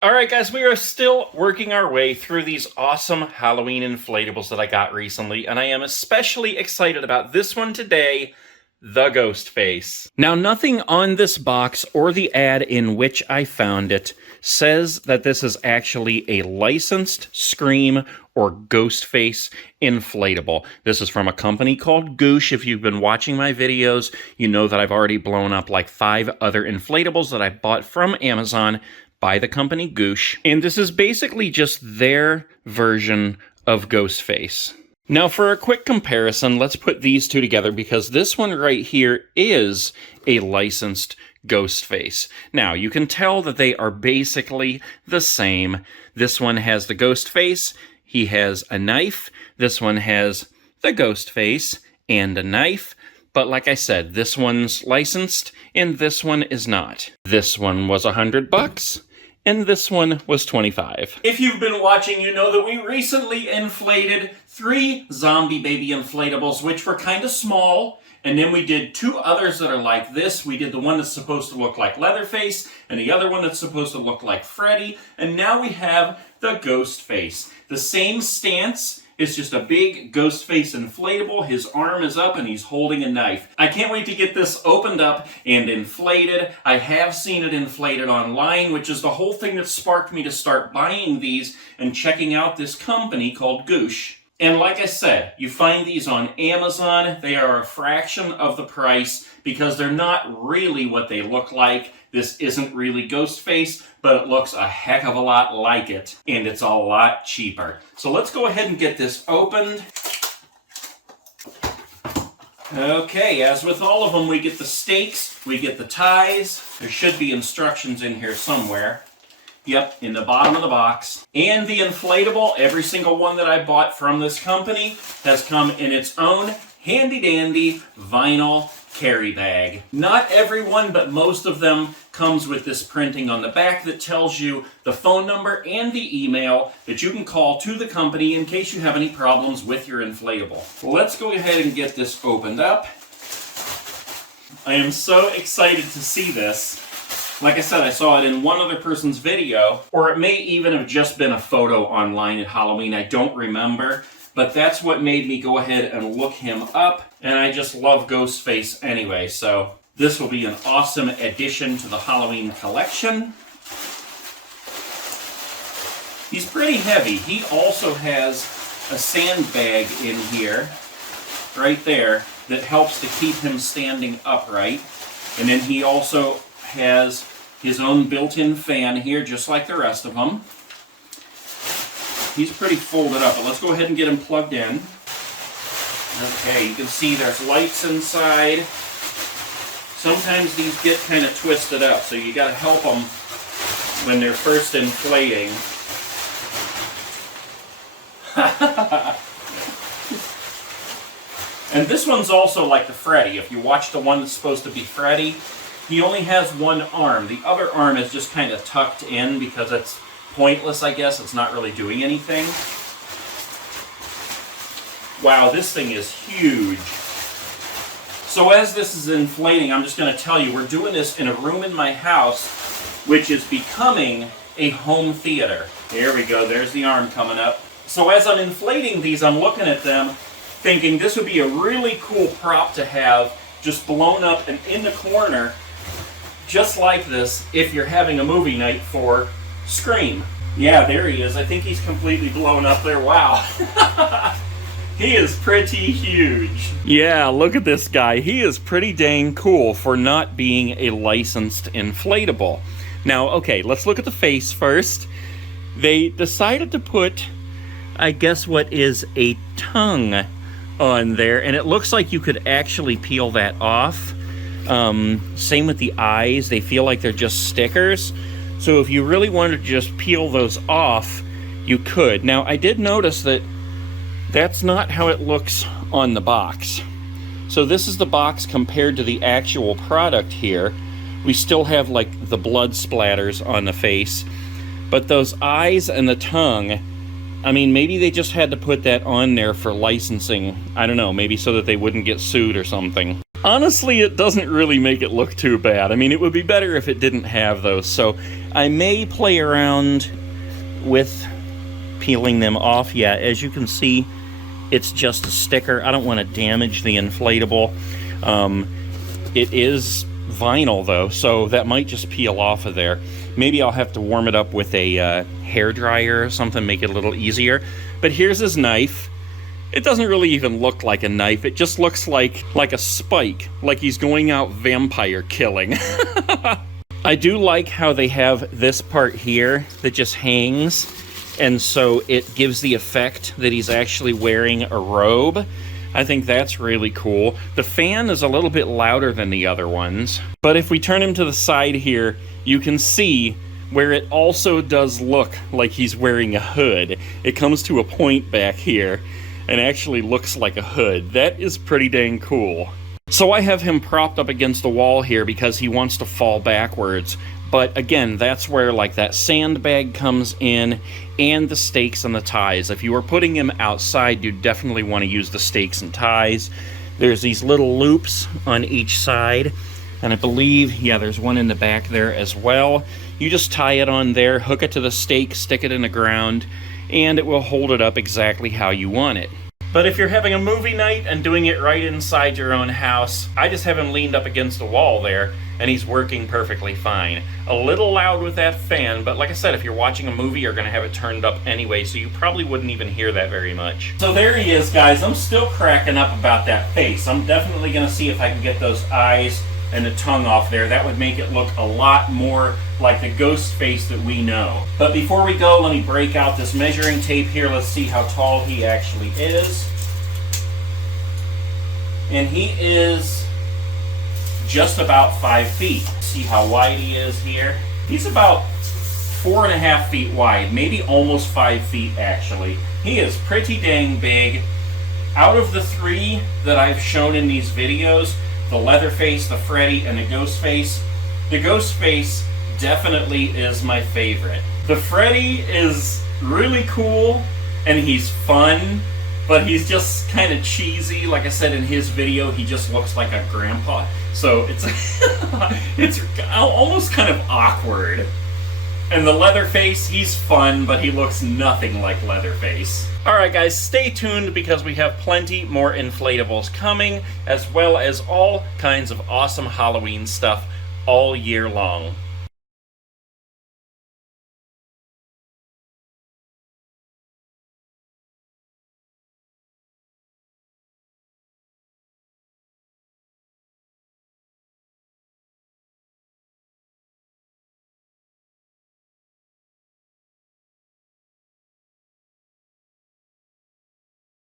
Alright guys, we are still working our way through these awesome Halloween inflatables that I got recently, and I am especially excited about this one today, the GHOSTFACE. Now, nothing on this box or the ad in which I found it says that this is actually a licensed Scream or GHOSTFACE inflatable. This is from a company called GOOSH. If you've been watching my videos, you know that I've already blown up like 5 other inflatables that I bought from Amazon by the company GOOSH, and this is basically just their version of GHOSTFACE. Now, for a quick comparison, let's put these two together because this one right here is a licensed GHOSTFACE. Now, you can tell that they are basically the same. This one has the GHOSTFACE, he has a knife. This one has the GHOSTFACE and a knife. But like I said, this one's licensed and this one is not. This one was $100. And this one was $25. If you've been watching, you know that we recently inflated 3 zombie baby inflatables, which were kind of small. And then we did 2 others that are like this. We did the one that's supposed to look like Leatherface, and the other one that's supposed to look like Freddy. And now we have the GHOSTFACE. The same stance. It's just a big GHOSTFACE inflatable. His arm is up and he's holding a knife. I can't wait to get this opened up and inflated. I have seen it inflated online, which is the whole thing that sparked me to start buying these and checking out this company called GOOSH. And like I said, you find these on Amazon. They are a fraction of the price because they're not really what they look like. This isn't really GHOSTFACE, but it looks a heck of a lot like it, and it's a lot cheaper. So let's go ahead and get this opened. Okay, as with all of them, we get the stakes, we get the ties. There should be instructions in here somewhere. Yep, in the bottom of the box. And the inflatable, every single one that I bought from this company, has come in its own handy-dandy vinyl carry bag. Not every one, but most of them comes with this printing on the back that tells you the phone number and the email that you can call to the company in case you have any problems with your inflatable. Well, let's go ahead and get this opened up. I am so excited to see this. Like I said, I saw it in one other person's video, or it may even have just been a photo online at Halloween, I don't remember. But that's what made me go ahead and look him up, and I just love GHOSTFACE anyway, so this will be an awesome addition to the Halloween collection. He's pretty heavy. He also has a sandbag in here, right there, that helps to keep him standing upright. And then he also has his own built-in fan here, just like the rest of them. He's pretty folded up, but let's go ahead and get him plugged in. Okay, you can see there's lights inside. Sometimes these get kind of twisted up, so you gotta help them when they're first inflating. And this one's also like the Freddy. If you watch the one that's supposed to be Freddy, he only has one arm. The other arm is just kind of tucked in because it's pointless, I guess. It's not really doing anything. Wow, this thing is huge. So as this is inflating, I'm just going to tell you, we're doing this in a room in my house, which is becoming a home theater. There we go. There's the arm coming up. So as I'm inflating these, I'm looking at them, thinking this would be a really cool prop to have just blown up and in the corner, just like this, if you're having a movie night for Scream. Yeah, there he is. I think he's completely blown up there. Wow. He is pretty huge. Yeah, look at this guy. He is pretty dang cool for not being a licensed inflatable. Now, okay, let's look at the face first. They decided to put, I guess, what is a tongue on there, and it looks like you could actually peel that off. Same with the eyes. They feel like they're just stickers. So if you really wanted to just peel those off, you could. Now, I did notice that that's not how it looks on the box. So this is the box compared to the actual product here. We still have like the blood splatters on the face, but those eyes and the tongue, I mean, maybe they just had to put that on there for licensing. I don't know, maybe so that they wouldn't get sued or something. Honestly, it doesn't really make it look too bad. I mean, it would be better if it didn't have those. So I may play around with peeling them off yet. As you can see, it's just a sticker. I don't want to damage the inflatable. It is vinyl though, so that might just peel off of there. Maybe I'll have to warm it up with a hair dryer or something, make it a little easier. But here's his knife. It doesn't really even look like a knife. It just looks like a spike, like he's going out vampire killing. I do like how they have this part here that just hangs, and so it gives the effect that he's actually wearing a robe. I think that's really cool. The fan is a little bit louder than the other ones, but if we turn him to the side here, you can see where it also does look like he's wearing a hood. It comes to a point back here and actually looks like a hood. That is pretty dang cool. So I have him propped up against the wall here because he wants to fall backwards. But again, that's where like that sandbag comes in, and the stakes and the ties. If you were putting him outside, you definitely want to use the stakes and ties. There's these little loops on each side, and I believe, yeah, there's one in the back there as well. You just tie it on there, hook it to the stake, stick it in the ground, and it will hold it up exactly how you want it. But if you're having a movie night and doing it right inside your own house, I just have him leaned up against the wall there, and he's working perfectly fine. A little loud with that fan, but like I said, if you're watching a movie, you're going to have it turned up anyway, so you probably wouldn't even hear that very much. So there he is, guys. I'm still cracking up about that face. I'm definitely going to see if I can get those eyes and the tongue off there. That would make it look a lot more like the ghost face that we know. But before we go, let me break out this measuring tape here. Let's see how tall he actually is. And he is just about 5 feet. See how wide he is here? He's about 4.5 feet wide, maybe almost 5 feet actually. He is pretty dang big. Out of the 3 that I've shown in these videos, the Leatherface, the Freddy, and the Ghostface definitely is my favorite. The Freddy is really cool, and he's fun, but he's just kind of cheesy. Like I said in his video, he just looks like a grandpa. So it's it's almost kind of awkward. And the Leatherface, he's fun, but he looks nothing like Leatherface. Alright guys, stay tuned because we have plenty more inflatables coming, as well as all kinds of awesome Halloween stuff all year long.